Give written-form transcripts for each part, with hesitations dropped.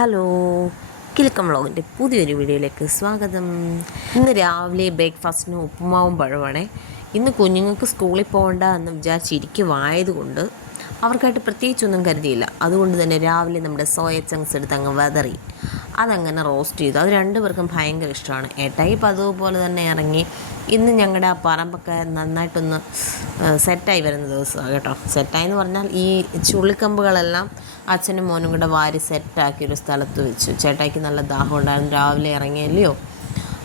Hello, Kilukkam വ്ളോഗിൻ്റെ പുതിയൊരു വീഡിയോയിലേക്ക് സ്വാഗതം. ഇന്ന് രാവിലെ ബ്രേക്ക്ഫാസ്റ്റിന് ഉപ്പുമാവും പഴമാണേ. ഇന്ന് കുഞ്ഞുങ്ങൾക്ക് സ്കൂളിൽ പോകണ്ട എന്ന് വിചാരിച്ചിരിക്കുമായതുകൊണ്ട് അവർക്കായിട്ട് പ്രത്യേകിച്ചൊന്നും കരുതിയില്ല. അതുകൊണ്ട് തന്നെ രാവിലെ നമ്മുടെ സോയ ചങ്ക്സ് എടുത്ത് അങ്ങ് വെതറി അതങ്ങനെ റോസ്റ്റ് ചെയ്തു. അത് രണ്ടുപേർക്കും ഭയങ്കര ഇഷ്ടമാണ്. ഏട്ടായി പതിവുപോലെ തന്നെ ഇറങ്ങി. ഇന്ന് ഞങ്ങളുടെ ആ പറമ്പൊക്കെ നന്നായിട്ടൊന്ന് സെറ്റായി വരുന്ന ദിവസമാണ് കേട്ടോ. സെറ്റായെന്ന് പറഞ്ഞാൽ ഈ ചുള്ളിക്കമ്പുകളെല്ലാം അച്ഛനും മോനും കൂടെ വാരി സെറ്റാക്കി ഒരു സ്ഥലത്ത് വെച്ചു. ചേട്ടായിക്ക് നല്ല ദാഹം ഉണ്ടായിരുന്നു. രാവിലെ ഇറങ്ങിയല്ലയോ,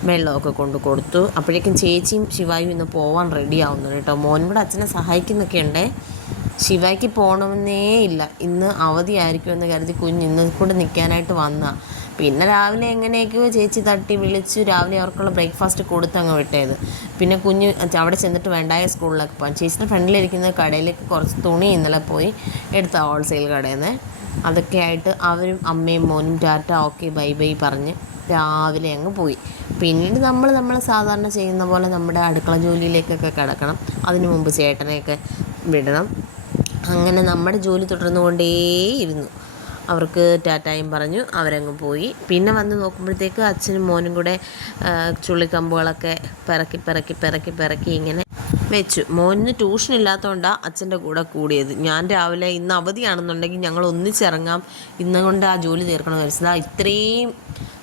വെള്ളമൊക്കെ കൊണ്ട് കൊടുത്തു. അപ്പോഴേക്കും ചേച്ചിയും ശിവായും ഇന്ന് പോവാൻ റെഡി ആവുന്നു കേട്ടോ. മോനും കൂടെ അച്ഛനെ സഹായിക്കുന്നൊക്കെ ഉണ്ടേ. ശിവായ്ക്ക് പോകണമെന്നേ ഇല്ല, ഇന്ന് അവധിയായിരിക്കുമെന്ന് കരുതി കുഞ്ഞ് ഇന്ന് കൂടെ നിൽക്കാനായിട്ട് വന്നതാണ്. പിന്നെ രാവിലെ എങ്ങനെയൊക്കെയോ ചേച്ചി തട്ടി വിളിച്ചു രാവിലെ അവർക്കുള്ള ബ്രേക്ക്ഫാസ്റ്റ് കൊടുത്ത് അങ്ങ് വിട്ടത്. പിന്നെ കുഞ്ഞ് അവിടെ ചെന്നിട്ട് വേണ്ടായ സ്കൂളിലൊക്കെ പോകാൻ ചേച്ചിയുടെ ഫ്രണ്ടിലിരിക്കുന്ന കടയിലേക്ക് കുറച്ച് തുണി ഇന്നലെ പോയി എടുത്ത ഹോൾസെയിൽ കടയിൽ നിന്ന്. അതൊക്കെ ആയിട്ട് അവരും അമ്മയും മോനും ടാറ്റ ഓക്കെ ബൈ ബൈ പറഞ്ഞ് രാവിലെ അങ്ങ് പോയി. പിന്നീട് നമ്മൾ സാധാരണ ചെയ്യുന്ന പോലെ നമ്മുടെ അടുക്കള ജോലിയിലേക്കൊക്കെ കിടക്കണം. അതിനു മുമ്പ് ചേട്ടനെയൊക്കെ വിടണം. അങ്ങനെ നമ്മുടെ ജോലി തുടർന്നുകൊണ്ടേയിരുന്നു. അവർക്ക് ടാറ്റായും പറഞ്ഞു അവരങ്ങ് പോയി. പിന്നെ വന്ന് നോക്കുമ്പോഴത്തേക്ക് അച്ഛനും മോനും കൂടെ ചുള്ളിക്കമ്പുകളൊക്കെ പിറക്കി ഇങ്ങനെ വെച്ചു. മോനിന് ട്യൂഷൻ ഇല്ലാത്തതുകൊണ്ടാണ് അച്ഛൻ്റെ കൂടെ കൂടിയത്. ഞാൻ രാവിലെ ഇന്ന് അവധിയാണെന്നുണ്ടെങ്കിൽ ഞങ്ങൾ ഒന്നിച്ചിറങ്ങാം, ഇന്നുകൊണ്ട് ആ ജോലി തീർക്കണം മനസ്സിലാ. ഇത്രയും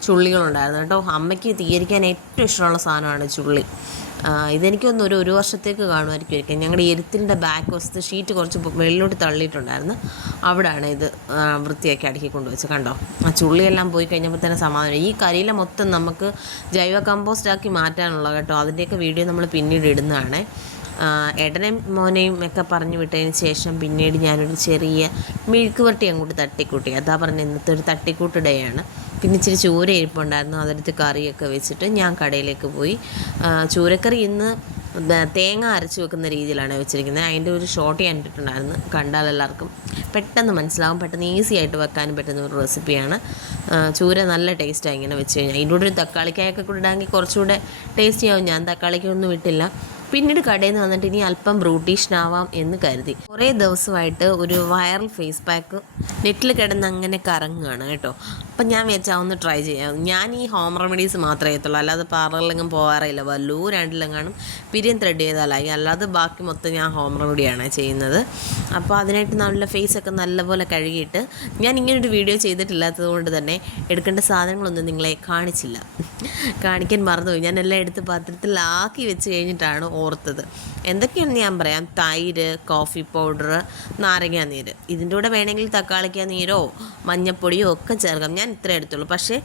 ചുള്ളികളുണ്ടായിരുന്നു കേട്ടോ. അമ്മയ്ക്ക് തീയരിക്കാൻ ഏറ്റവും ഇഷ്ടമുള്ള സാധനമാണ് ചുള്ളി. ഇതെനിക്കൊന്ന് ഒരു വർഷത്തേക്ക് കാണുമായിരിക്കും ഒരിക്കൽ. ഞങ്ങളുടെ എരുത്തിൻ്റെ ബാക്ക് വശത്ത് ഷീറ്റ് കുറച്ച് വെള്ളിലോട്ട് തള്ളിയിട്ടുണ്ടായിരുന്നു. അവിടെയാണ് ഇത് വൃത്തിയാക്കി അടുക്കി കൊണ്ടുവച്ച്. കണ്ടോ, ആ ചുള്ളിയെല്ലാം പോയി കഴിഞ്ഞപ്പോൾ തന്നെ സമാധാനം. ഈ കരിയില മൊത്തം നമുക്ക് ജൈവ കമ്പോസ്റ്റാക്കി മാറ്റാനുള്ള കേട്ടോ. അതിൻ്റെയൊക്കെ വീഡിയോ നമ്മൾ പിന്നീട് ഇടുന്നതാണ്. ഏട്ടനെയും മോനെയും ഒക്കെ പറഞ്ഞു വിട്ടതിന് ശേഷം പിന്നീട് ഞാനൊരു ചെറിയ മെഴുക്ക് വരട്ടി അങ്ങോട്ട് തട്ടിക്കൂട്ടി. അതാ പറഞ്ഞ ഇന്നത്തെ ഒരു തട്ടിക്കൂട്ട് ഡേ ആണ്. പിന്നെ ഇച്ചിരി ചൂര ഇരിപ്പുണ്ടായിരുന്നു, അതെടുത്ത് കറിയൊക്കെ വെച്ചിട്ട് ഞാൻ കടയിലേക്ക് പോയി. ചൂരക്കറി ഇന്ന് തേങ്ങ അരച്ച് വെക്കുന്ന രീതിയിലാണ് വെച്ചിരിക്കുന്നത്. അതിൻ്റെ ഒരു ഷോർട്ട് ഞാൻ ഇട്ടിട്ടുണ്ടായിരുന്നു. കണ്ടാൽ എല്ലാവർക്കും പെട്ടെന്ന് മനസ്സിലാവും. പെട്ടെന്ന് ഈസി ആയിട്ട് വെക്കാനും പറ്റുന്ന ഒരു റെസിപ്പിയാണ്. ചൂര നല്ല ടേസ്റ്റാണ് ഇങ്ങനെ വെച്ച് കഴിഞ്ഞാൽ. ഇതിൻ്റെ കൂടെ ഒരു തക്കാളിക്കായൊക്കെ കൂടെ ഇടാമെങ്കിൽ കുറച്ചുകൂടെ ടേസ്റ്റി ആവും. ഞാൻ തക്കാളിക്കൊന്നും ഇട്ടില്ല. പിന്നീട് കടയിൽ നിന്ന് വന്നിട്ട് ഇനി അല്പം ബ്രൂട്ടീഷനാവാം എന്ന് കരുതി കുറേ ദിവസമായിട്ട് ഒരു വൈറൽ ഫേസ് പാക്ക് നെറ്റിൽ കിടന്ന് അങ്ങനെ കറങ്ങുകയാണ് കേട്ടോ. അപ്പം ഞാൻ വെച്ചാൽ ഒന്ന് ട്രൈ ചെയ്യാം. ഞാൻ ഈ ഹോം റെമഡീസ് മാത്രമേ ചെയ്യത്തുള്ളൂ, അല്ലാതെ പാർലറിലെങ്ങും പോകാറില്ല. വല്ലൂ രണ്ടിലെങ്ങാനും പിരിയം ത്രെഡ് ചെയ്താലായി, അല്ലാതെ ബാക്കി മൊത്തം ഞാൻ ഹോം റെമഡിയാണ് ചെയ്യുന്നത്. അപ്പോൾ അതിനായിട്ട് നല്ല ഫേസൊക്കെ നല്ലപോലെ കഴുകിയിട്ട്, ഞാൻ ഇങ്ങനൊരു വീഡിയോ ചെയ്തിട്ടില്ലാത്തത് കൊണ്ട് തന്നെ എടുക്കേണ്ട സാധനങ്ങളൊന്നും നിങ്ങളെ കാണിക്കാൻ മറന്നുപോയി. ഞാൻ എല്ലാം എടുത്ത് പാത്രത്തിലാക്കി വെച്ച് കഴിഞ്ഞിട്ടാണ് ഓർത്തത്. എന്തൊക്കെയാണെന്ന് ഞാൻ പറയാം. തൈര്, കോഫി പൗഡർ, നാരങ്ങാ നീര്, ഇതിൻ്റെ കൂടെ വേണമെങ്കിൽ തക്കാളിക്ക നീരോ മഞ്ഞപ്പൊടിയോ ഒക്കെ ചേർക്കാം. ഞാൻ ഇത്രേ എടുത്തുള്ളൂ. പക്ഷേ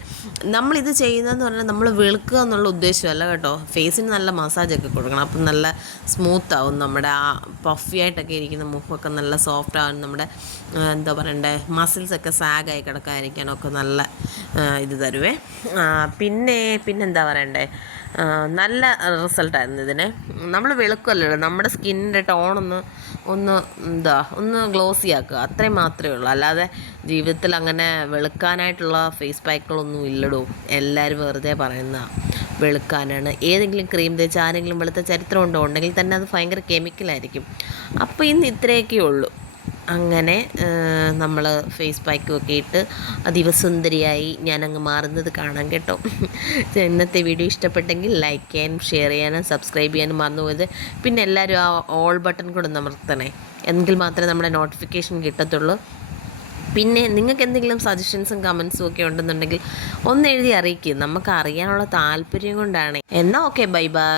നമ്മളിത് ചെയ്യുന്നതെന്ന് പറഞ്ഞാൽ നമ്മൾ വെളുക്കുക എന്നുള്ള ഉദ്ദേശമല്ല കേട്ടോ. ഫേസിന് നല്ല മസാജൊക്കെ കൊടുക്കണം. അപ്പം നല്ല സ്മൂത്താവും. നമ്മുടെ ആ പഫി ആയിട്ടൊക്കെ ഇരിക്കുന്ന മുഖമൊക്കെ നല്ല സോഫ്റ്റ് ആവും. നമ്മുടെ എന്താ പറയണ്ടേ, മസിൽസൊക്കെ സാഗായി കിടക്കാതിരിക്കാനൊക്കെ നല്ല ഇത് തരുവേ. പിന്നെന്താ പറയണ്ടേ, നല്ല റിസൾട്ടായിരുന്നു ഇതിന്. നമ്മൾ വെളുക്കുമല്ലോ, നമ്മുടെ സ്കിന്നിൻ്റെ ഒന്ന് ഗ്ലോസി ആക്കുക, അത്രയും മാത്രമേ ഉള്ളൂ. അല്ലാതെ ജീവിതത്തിൽ അങ്ങനെ വെളുക്കാനായിട്ടുള്ള ഫേസ് പാക്കുകളൊന്നും ഇല്ലടോ. എല്ലാവരും വെറുതെ പറയുന്ന വെളുക്കാനാണ്. ഏതെങ്കിലും ക്രീം തേച്ച് ആരെങ്കിലും വെളുത്ത ചരിത്രം ഉണ്ടെങ്കിൽ തന്നെ അത് ഭയങ്കര കെമിക്കലായിരിക്കും. അപ്പോൾ ഇന്ന് ഇത്രയൊക്കെ ഉള്ളൂ. അങ്ങനെ നമ്മൾ ഫേസ് പാക്കൊക്കെ ഇട്ട് അതിവസുന്ദരിയായി ഞാനങ്ങ് മാറുന്നത് കാണാം കേട്ടോ. ഇന്നത്തെ വീഡിയോ ഇഷ്ടപ്പെട്ടെങ്കിൽ ലൈക്ക് ചെയ്യാനും ഷെയർ ചെയ്യാനും സബ്സ്ക്രൈബ് ചെയ്യാനും മറന്നുപോയത്. പിന്നെ എല്ലാവരും ആ ഓൾ ബട്ടൺ കൂടെ അമർത്തണേ, എങ്കിൽ മാത്രമേ നമ്മുടെ നോട്ടിഫിക്കേഷൻ കിട്ടത്തുള്ളൂ. പിന്നെ നിങ്ങൾക്ക് എന്തെങ്കിലും സജഷൻസും കമൻസും ഒക്കെ ഉണ്ടെന്നുണ്ടെങ്കിൽ ഒന്ന് എഴുതി അറിയിക്കുക. നമുക്ക് അറിയാനുള്ള താല്പര്യം കൊണ്ടാണ്. എന്നാൽ ഓക്കെ, ബൈ ബൈ.